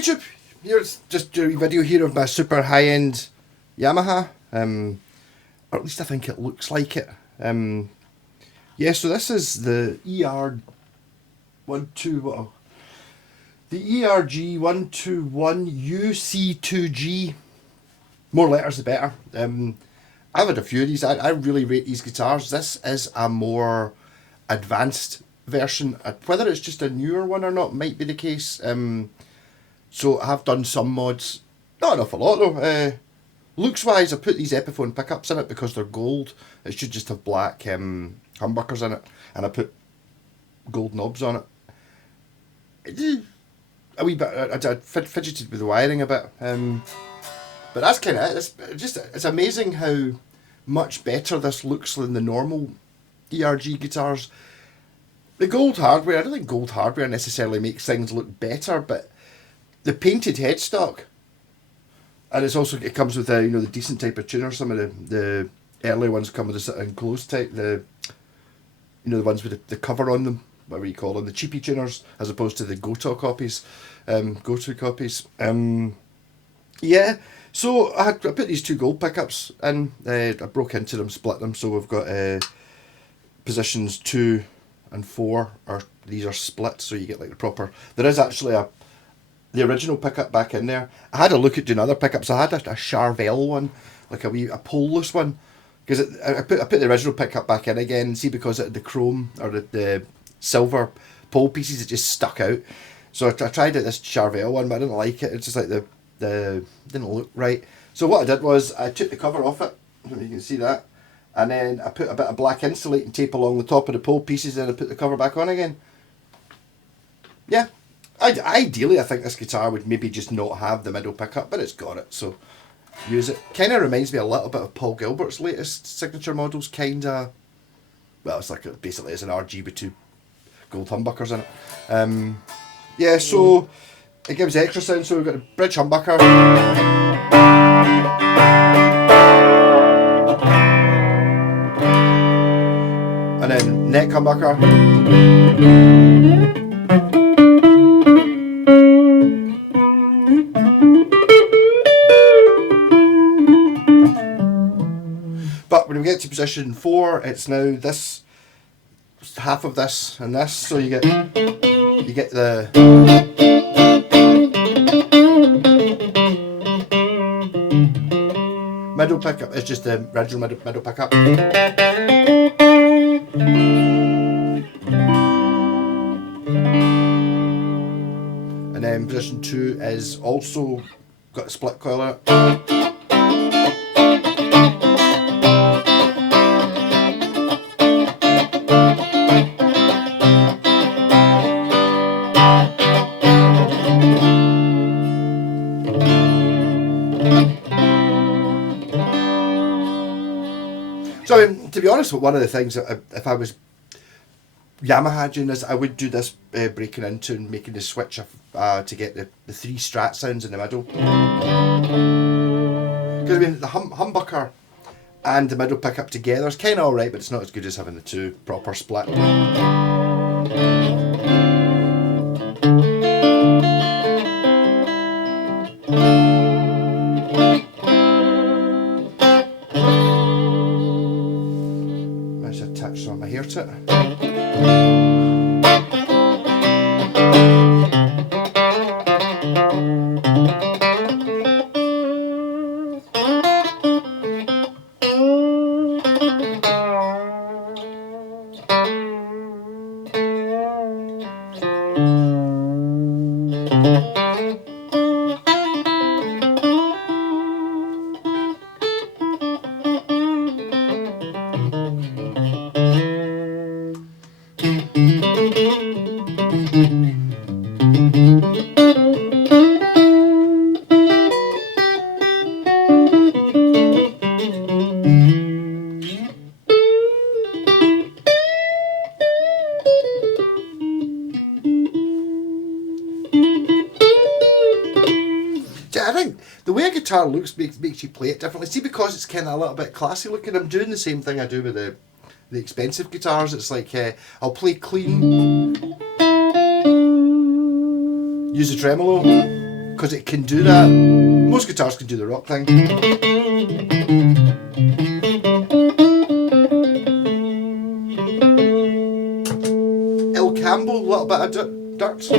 YouTube, here's just a video here of my super high-end Yamaha, or at least I think it looks like it. Yeah, so this is the ERG121, the ERG121 UC2G. More letters the better. I've had a few of these. I really rate these guitars. This is a more advanced version. Whether it's just a newer one or not might be the case. So I have done some mods. Not an awful lot though. Looks wise, I put these Epiphone pickups in it because they're gold. It should just have black humbuckers in it. And I put gold knobs on it. A wee bit, I fidgeted with the wiring a bit. But that's kind of it. It's amazing how much better this looks than the normal ERG guitars. The gold hardware, I don't think gold hardware necessarily makes things look better, but the painted headstock, and it comes with the the decent type of tuner. Some of the early ones come with the enclosed type, the ones with the cover on them, whatever you call them, the cheapy tuners, as opposed to the go-to copies. Yeah. So I put these two gold pickups in. I broke into them, split them, so we've got positions 2 and 4. These are split, so you get like the proper. There is actually the original pickup back in there. I had a look at doing other pickups. I had a Charvel one, like a poleless one, because I put the original pickup back in again. See, because it had the chrome or the silver pole pieces, it just stuck out. So I tried this Charvel one, but I didn't like it. It's just like the didn't look right. So what I did was I took the cover off it. I don't know if you can see that. And then I put a bit of black insulating tape along the top of the pole pieces, and I put the cover back on again. Yeah. Ideally, I think this guitar would maybe just not have the middle pickup, but it's got it, so use it. Kind of reminds me a little bit of Paul Gilbert's latest signature models, well, it's like basically it's an RG with 2 gold humbuckers in it. Yeah, so it gives extra sound. So we've got a bridge humbucker, and then neck humbucker. But when we get to position 4, it's now this half of this and this, so you get the middle pickup is just the original middle pickup. And then position 2 is also got a split coil in it. So I mean, to be honest, one of the things that if I was Yamaha doing this, I would do this breaking into and making the switch to get the 3 Strat sounds in the middle. Because I mean, the humbucker and the middle pickup together is kind of alright, but it's not as good as having the 2 proper split. Let's attach some of my hair to it. I think the way a guitar looks makes you play it differently. See, because it's kind of a little bit classy looking, I'm doing the same thing I do with the expensive guitars. It's like I'll play clean, use the tremolo, because it can do that. Most guitars can do the rock thing. Il Campbell, a little bit of dirt.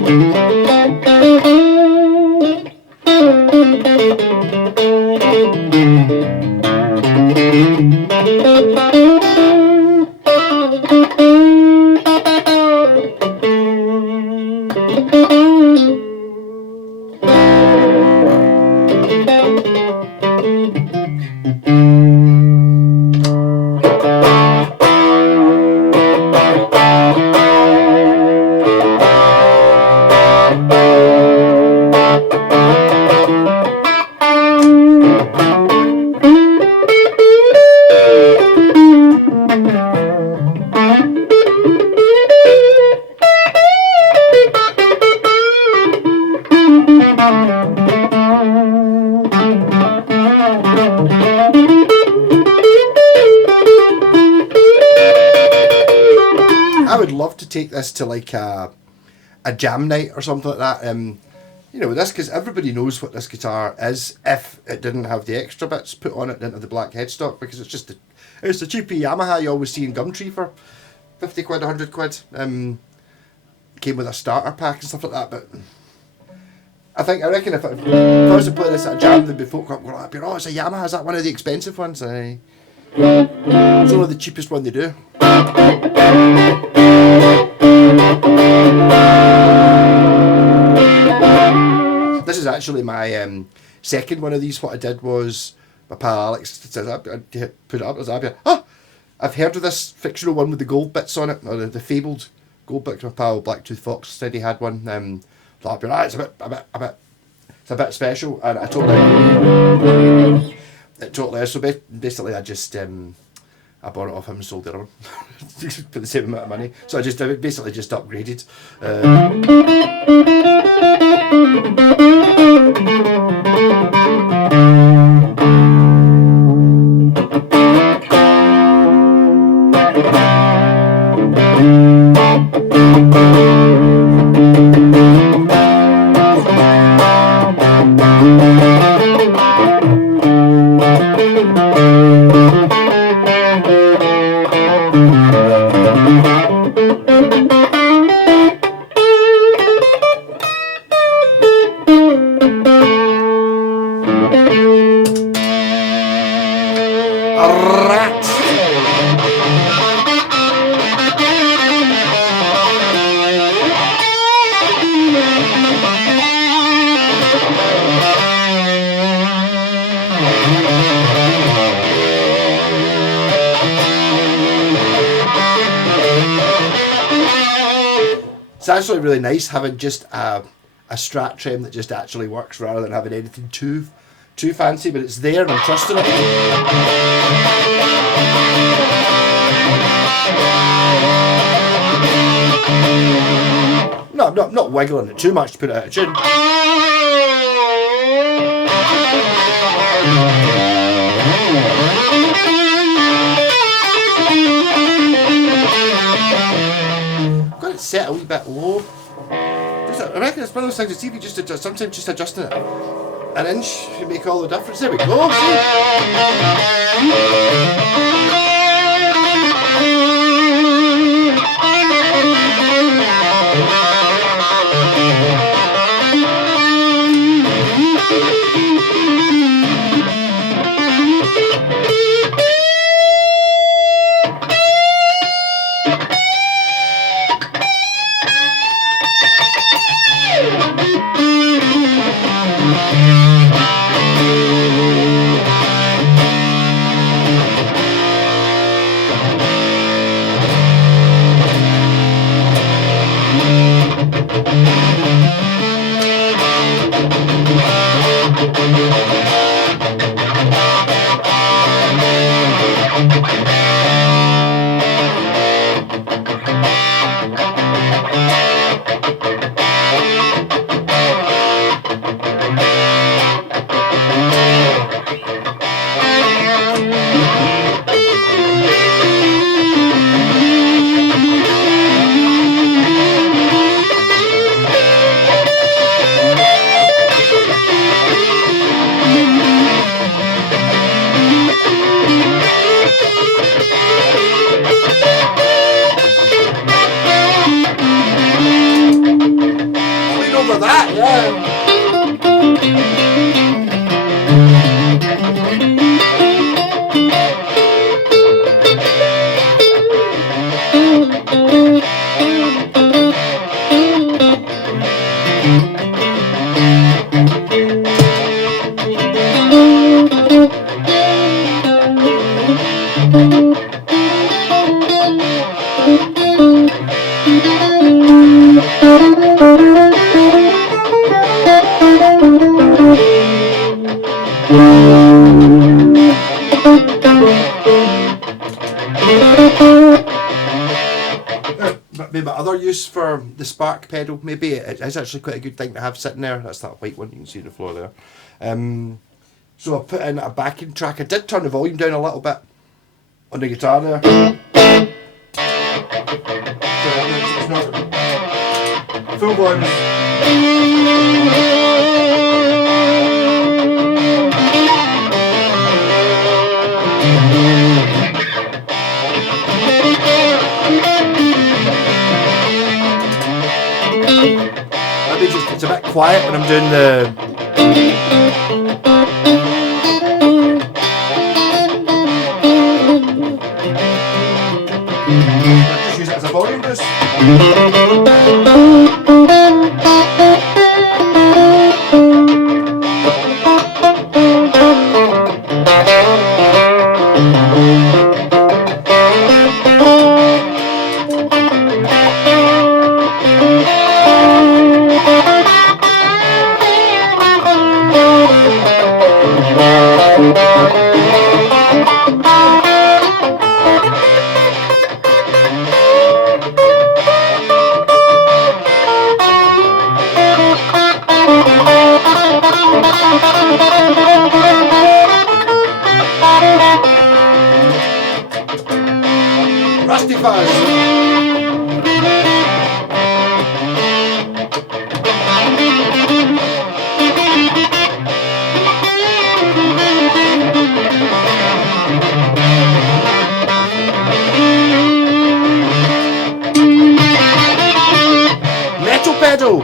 I would love to take this to like a jam night or something like that. You know, this, because everybody knows what this guitar is if it didn't have the extra bits put on it, didn't have the black headstock, because it's just it's the cheapy Yamaha you always see in Gumtree for 50 quid, 100 quid. Came with a starter pack and stuff like that, but I reckon if I was to play this at a jam, there'd be folk up going, oh, it's a Yamaha, is that one of the expensive ones? It's only the cheapest one they do. This is actually my second one of these. What I did was, my pal Alex said, I put it up as I've heard of this fictional one with the gold bits on it, or the fabled gold bits. My pal Blacktooth Fox said he had one. It's a bit special, and I told him it totally is. So basically, I just I bought it off him and sold the other one for the same amount of money. So I basically just upgraded. It's actually really nice having just a Strat trem that just actually works rather than having anything too fancy, but it's there and I'm trusting it. No, I'm not wiggling it too much to put it out of tune. Got it set a wee bit low. I reckon it's one of those things to see if you just adjust, sometimes just adjusting it an inch can make all the difference. There we go. remember that, yeah. Maybe other use for the spark pedal, maybe it is actually quite a good thing to have sitting there. That's that white one you can see on the floor there. So I put in a backing track. I did turn the volume down a little bit on the guitar there. It's not full volume. It's a bit quiet when I'm doing the. I'll just use it as a volume boost. Rusty Fuzz. Metal pedal.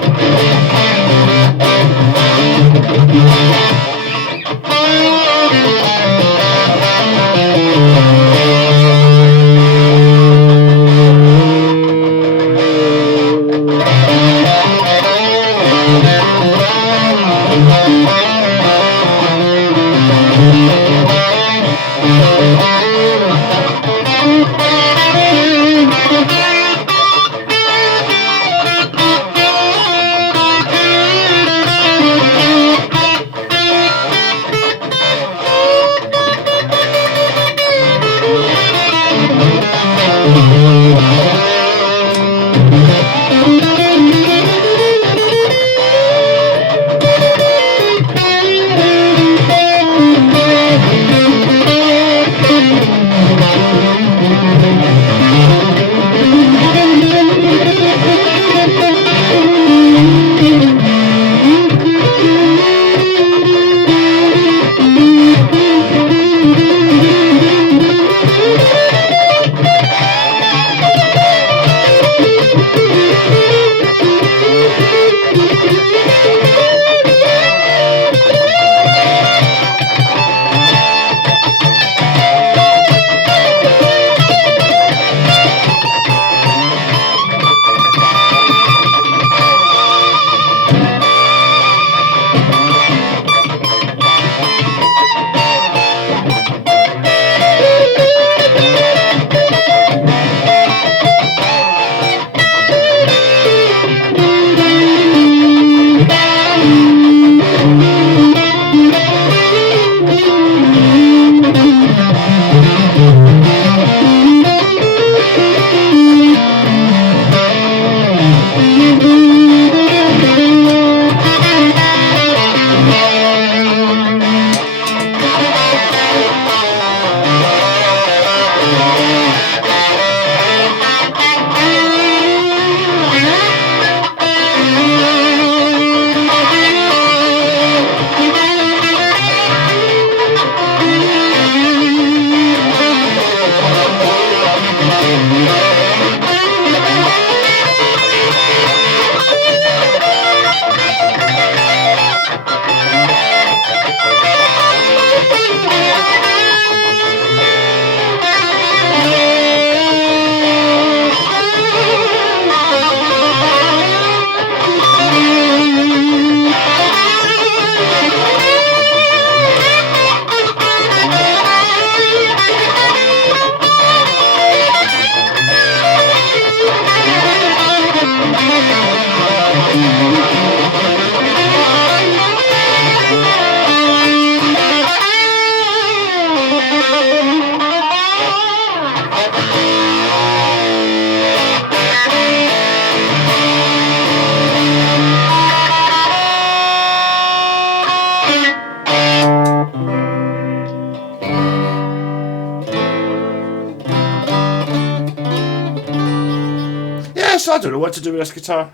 I don't know what to do with this guitar.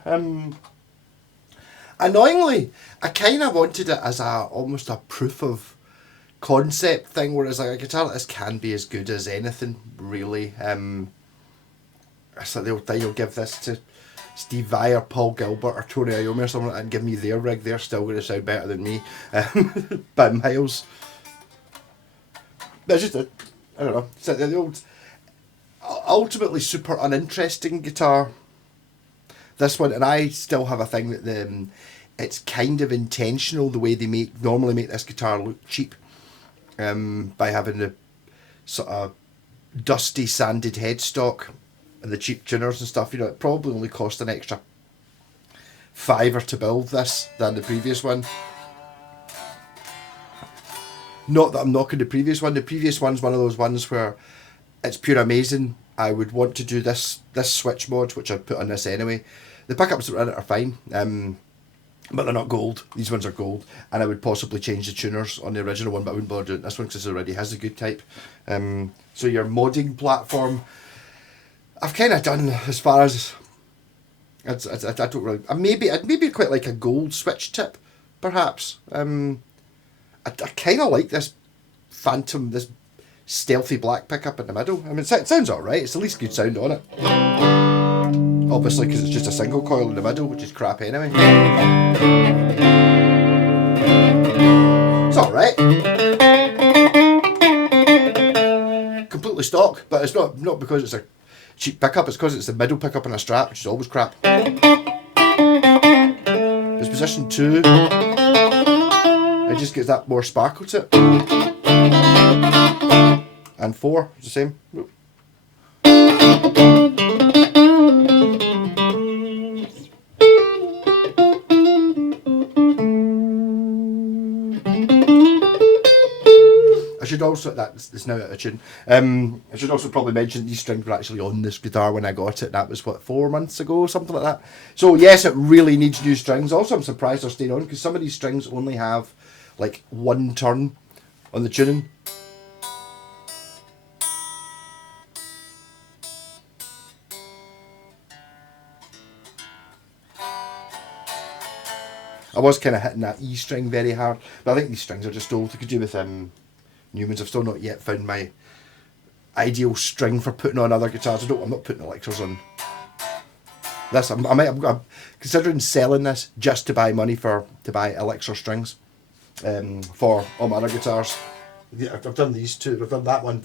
Annoyingly, I kind of wanted it as almost a proof of concept thing, whereas like a guitar like this can be as good as anything, really. It's like they'll give this to Steve Vai or Paul Gilbert or Tony Iommi or something like that and give me their rig. They're still going to sound better than me by miles. But it's just I don't know. It's like the old, ultimately super uninteresting guitar. This one, and I still have a thing that it's kind of intentional the way they normally make this guitar look cheap, by having the sort of dusty sanded headstock and the cheap tuners and stuff. You know, it probably only cost an extra £5 to build this than the previous one. Not that I'm knocking the previous one. The previous one's one of those ones where it's pure amazing. I would want to do this switch mod, which I'd put on this anyway. The pickups that are in it are fine, but they're not gold. These ones are gold, and I would possibly change the tuners on the original one, but I wouldn't bother doing this one because it already has a good type. So your modding platform, I've kind of done as far as I don't really. I'd maybe quite like a gold switch tip, perhaps. I kind of like this Phantom, this stealthy black pickup in the middle. I mean, it sounds alright. It's the least good sound on it. Obviously, because it's just a single coil in the middle, which is crap anyway. It's alright. Completely stock, but it's not because it's a cheap pickup, it's because it's the middle pickup and a strap, which is always crap. It's position 2. It just gets that more sparkle to it. And 4, it's the same. Nope. I should also, it's now out of tune. I should also probably mention these strings were actually on this guitar when I got it. That was, 4 months ago, something like that. So yes, it really needs new strings. Also, I'm surprised they're staying on because some of these strings only have like 1 turn on the tuning. I was kind of hitting that E string very hard, but I think these strings are just old. They could do with Newmans. I've still not yet found my ideal string for putting on other guitars. I'm not putting electros on this. I'm considering selling this just to buy money to buy Elixir strings for all my other guitars. Yeah, I've done these two. I've done that one,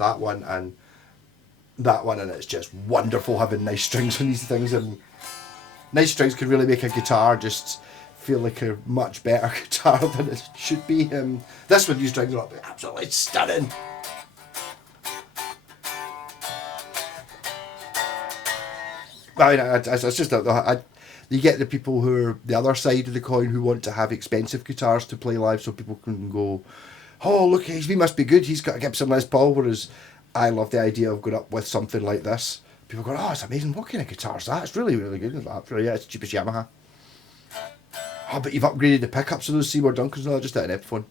and that one, and it's just wonderful having nice strings on these things. And nice strings can really make a guitar just feel like a much better guitar than it should be. This one, these strings are absolutely stunning. I mean, it's just you get the people who are the other side of the coin who want to have expensive guitars to play live, so people can go, oh look, he must be good. He's got a Gibson Les Paul. Whereas I love the idea of going up with something like this. People go, oh, it's amazing. What kind of guitar is that? It's really, really good. Yeah, it's the cheapest Yamaha. Oh, but you've upgraded the pickups of those Seymour Duncans. No, just at an Epiphone.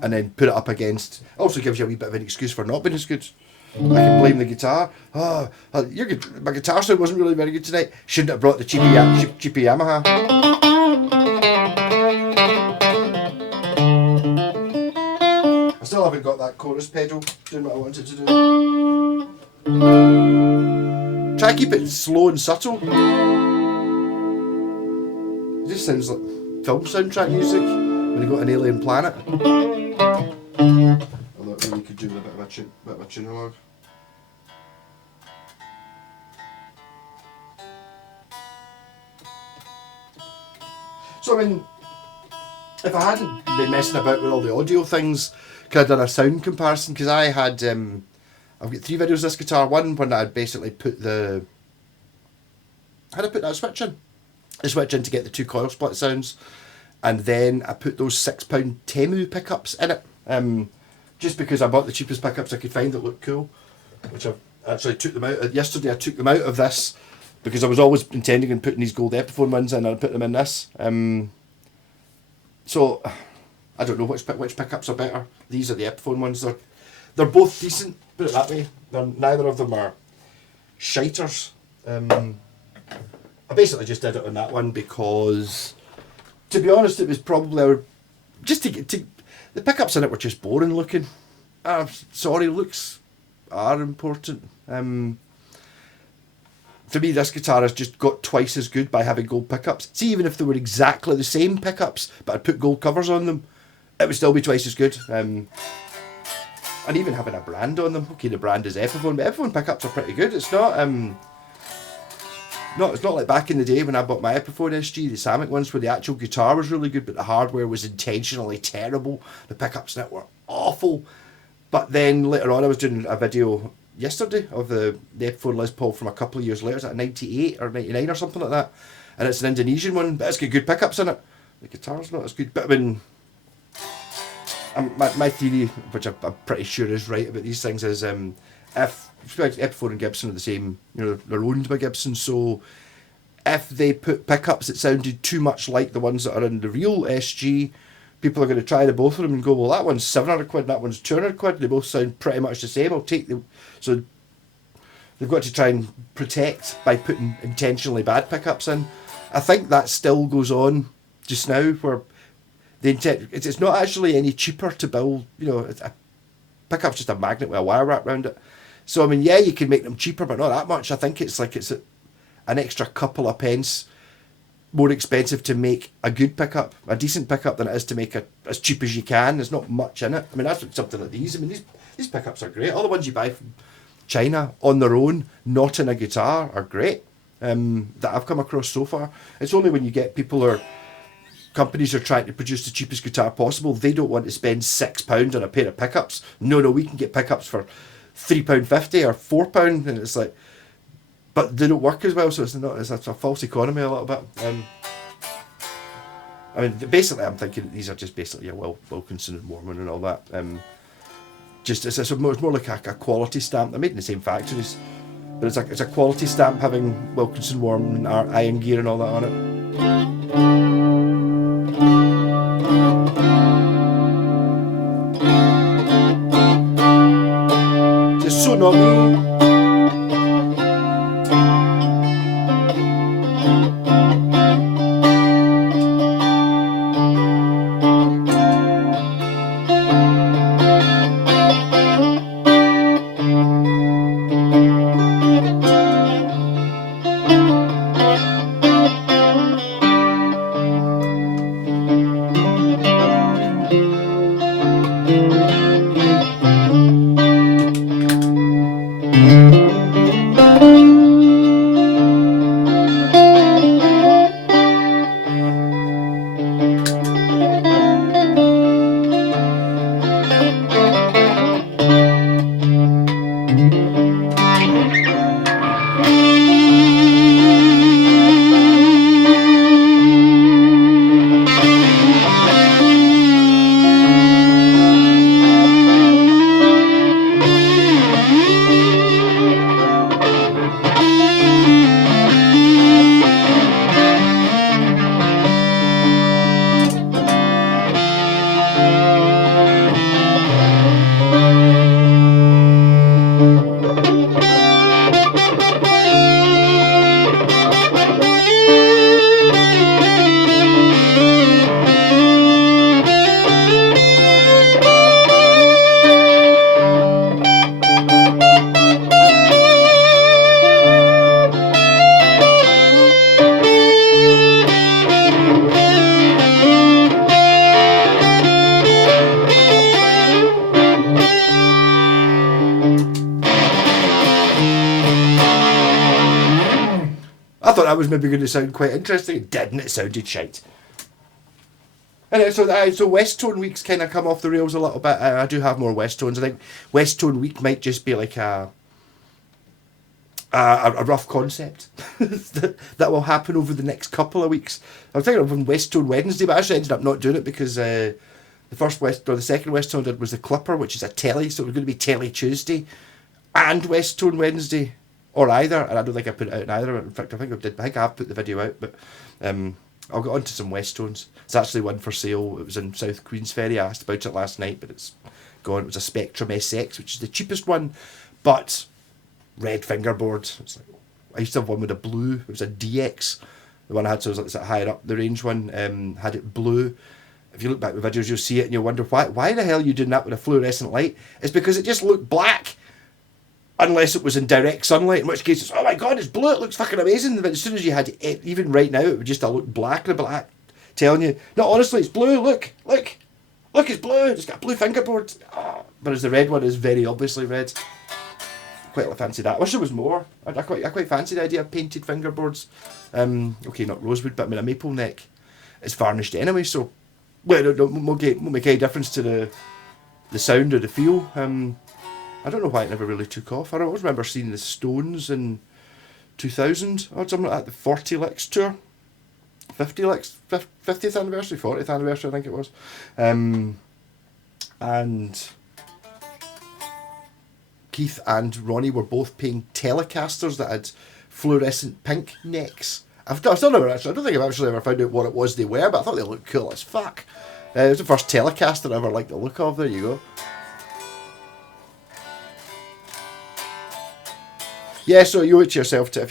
And then put it up against. Also gives you a wee bit of an excuse for not being as good. I can blame the guitar. Oh, my guitar sound wasn't really very good tonight. Shouldn't have brought the cheapy Yamaha. I still haven't got that chorus pedal doing what I wanted to do. Try to keep it slow and subtle. It just sounds like film soundtrack music when you got an alien planet. Although it really could do with a bit of a tuner log. So I mean, if I hadn't been messing about with all the audio things, could have done a sound comparison, because I had I've got 3 videos of this guitar. One when I'd basically put that switch in. The switch in to get the 2 coil split sounds, and then I put those £6 Temu pickups in it, just because I bought the cheapest pickups I could find that looked cool, which I actually took them out yesterday. I took them out of this because I was always intending on putting these gold Epiphone ones in, and I put them in this. So I don't know which pickups are better. These are the Epiphone ones. They're both decent, put it that way. Neither of them are shiters. I basically just did it on that one because, to be honest, it was probably just to get to the pickups in it were just boring looking. Sorry, looks are important. For me, this guitar has just got twice as good by having gold pickups. See, even if they were exactly the same pickups, but I'd put gold covers on them, it would still be twice as good. And even having a brand on them. Okay, the brand is Epiphone, but Epiphone pickups are pretty good. It's not it's not like back in the day when I bought my Epiphone SG, the Samick ones, where the actual guitar was really good, but the hardware was intentionally terrible. The pickups in it were awful. But then later on, I was doing a video yesterday of the Epiphone Les Paul from a couple of years later. Is that 98 or 99 or something like that? And it's an Indonesian one, but it's got good pickups in it. The guitar's not as good, but I mean, my theory, which I'm pretty sure is right about these things, is if Epiphone and Gibson are the same, they're owned by Gibson, so if they put pickups that sounded too much like the ones that are in the real SG, people are going to try the both of them and go, well, that one's 700 quid, that one's 200 quid, they both sound pretty much the same, I'll take the... So they've got to try and protect by putting intentionally bad pickups in. I think that still goes on just now, where it's not actually any cheaper to build, a pickup's just a magnet with a wire wrapped around it. So, I mean, yeah, you can make them cheaper, but not that much. I think it's an extra couple of pence more expensive to make a good pickup, a decent pickup, than it is to make it as cheap as you can. There's not much in it. I mean, that's something like these. I mean, these pickups are great. All the ones you buy from China on their own, not in a guitar, are great, that I've come across so far. It's only when you get companies are trying to produce the cheapest guitar possible, they don't want to spend £6 on a pair of pickups. No, we can get pickups for £3.50 or £4, and it's like, but they don't work as well, so it's a false economy a little bit. I mean, basically, I'm thinking these are just basically Wilkinson and Warman and all that. It's more like a quality stamp. They're made in the same factories, but it's a quality stamp having Wilkinson, Warman, iron gear and all that on it. Just so not me. I thought that was maybe going to sound quite interesting. It didn't. It sounded shite. And so West Tone Week's kind of come off the rails a little bit. I do have more West Tones. I think West Tone Week might just be like a rough concept that will happen over the next couple of weeks. I was thinking of West Tone Wednesday, but I actually ended up not doing it because the second West Tone I did was the Clipper, which is a telly, so it was going to be Telly Tuesday and West Tone Wednesday, or either, and I don't think I put it out in either. In fact, I think I have put the video out, but I'll get on to some West Tones. It's actually one for sale. It was in South Queensferry. I asked about it last night, but it's gone. It was a Spectrum SX, which is the cheapest one, but red fingerboard. It's like, I used to have one with a blue. It was a DX. The one I had, so it was like higher up the range one, had it blue. If you look back at the videos, you'll see it and you'll wonder why the hell are you doing that with a fluorescent light? It's because it just looked black. Unless it was in direct sunlight, in which case it's, oh my god, it's blue, it looks fucking amazing. But as soon as you had it, even right now, it would just look black and black. Telling you, no, honestly, it's blue, look, it's blue, it's got a blue fingerboard. Oh. Whereas the red one is very obviously red. Quite like fancy that. I wish there was more. I quite fancy the idea of painted fingerboards. Okay, not rosewood, but I mean a maple neck. It's varnished anyway, so well, it won't make any difference to the sound or the feel. I don't know why it never really took off. I always remember seeing the Stones in 2000 or something like that, the 40 Licks tour. 50 Licks, 50th anniversary, 40th anniversary I think it was. And Keith and Ronnie were both paying Telecasters that had fluorescent pink necks. I don't think I've actually ever found out what it was they were, but I thought they looked cool as fuck. It was the first Telecaster I ever liked the look of. There you go. Yeah, so you owe it to yourself to, if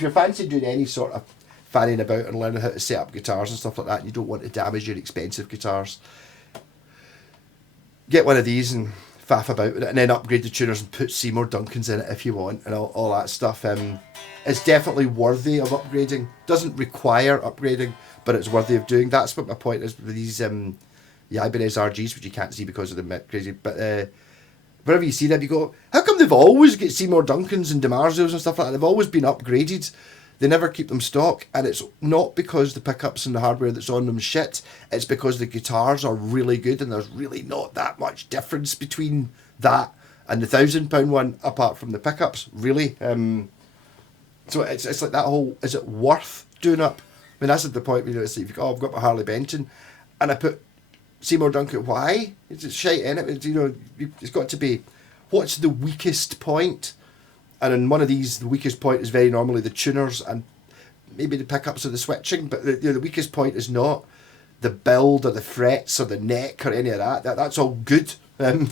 you're fancy doing any sort of fanning about and learning how to set up guitars and stuff like that, and you don't want to damage your expensive guitars, get one of these and faff about with it, and then upgrade the tuners and put Seymour Duncans in it if you want, and all that stuff. It's definitely worthy of upgrading. Doesn't require upgrading, but it's worthy of doing. That's what my point is with these the Ibanez RGs, which you can't see because of the crazy, but whenever you see them, you go, how come they've always got Seymour Duncans and DiMarzios and stuff like that? They've always been upgraded. They never keep them stock, and it's not because the pickups and the hardware that's on them shit. It's because the guitars are really good, and there's really not that much difference between that and the £1,000 one, apart from the pickups, really. So it's like that whole, is it worth doing up? I mean, that's at the point where it's like, I've got my Harley Benton, and I put Seymour Duncan, why? It's just shite in it. It's got to be, what's the weakest point? And in one of these, the weakest point is very normally the tuners and maybe the pickups or the switching, but the weakest point is not the build or the frets or the neck or any of that. That's all good. So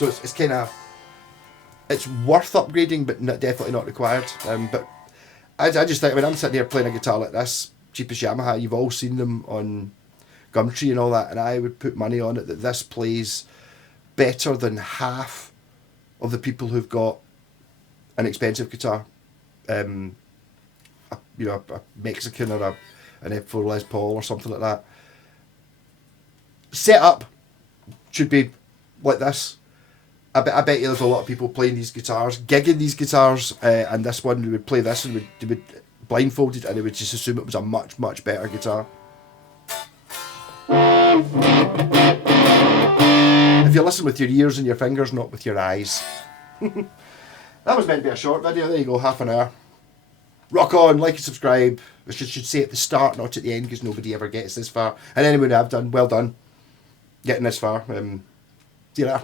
it's kind of, it's worth upgrading, but definitely not required. But I just think, when I'm sitting here playing a guitar like this, cheapest Yamaha, you've all seen them on Gumtree and all that, and I would put money on it that this plays better than half of the people who've got an expensive guitar, a Mexican or an F4 Les Paul or something like that. Setup should be like this. I bet you there's a lot of people playing these guitars, gigging these guitars, and this one, they would play this and they would blindfolded, and they would just assume it was a much, much better guitar. If you listen with your ears and your fingers, not with your eyes. That was meant to be a short video. There you go, half an hour. Rock on, like and subscribe. I should say at the start, not at the end, because nobody ever gets this far. And anyone I've done, well done getting this far. See you later.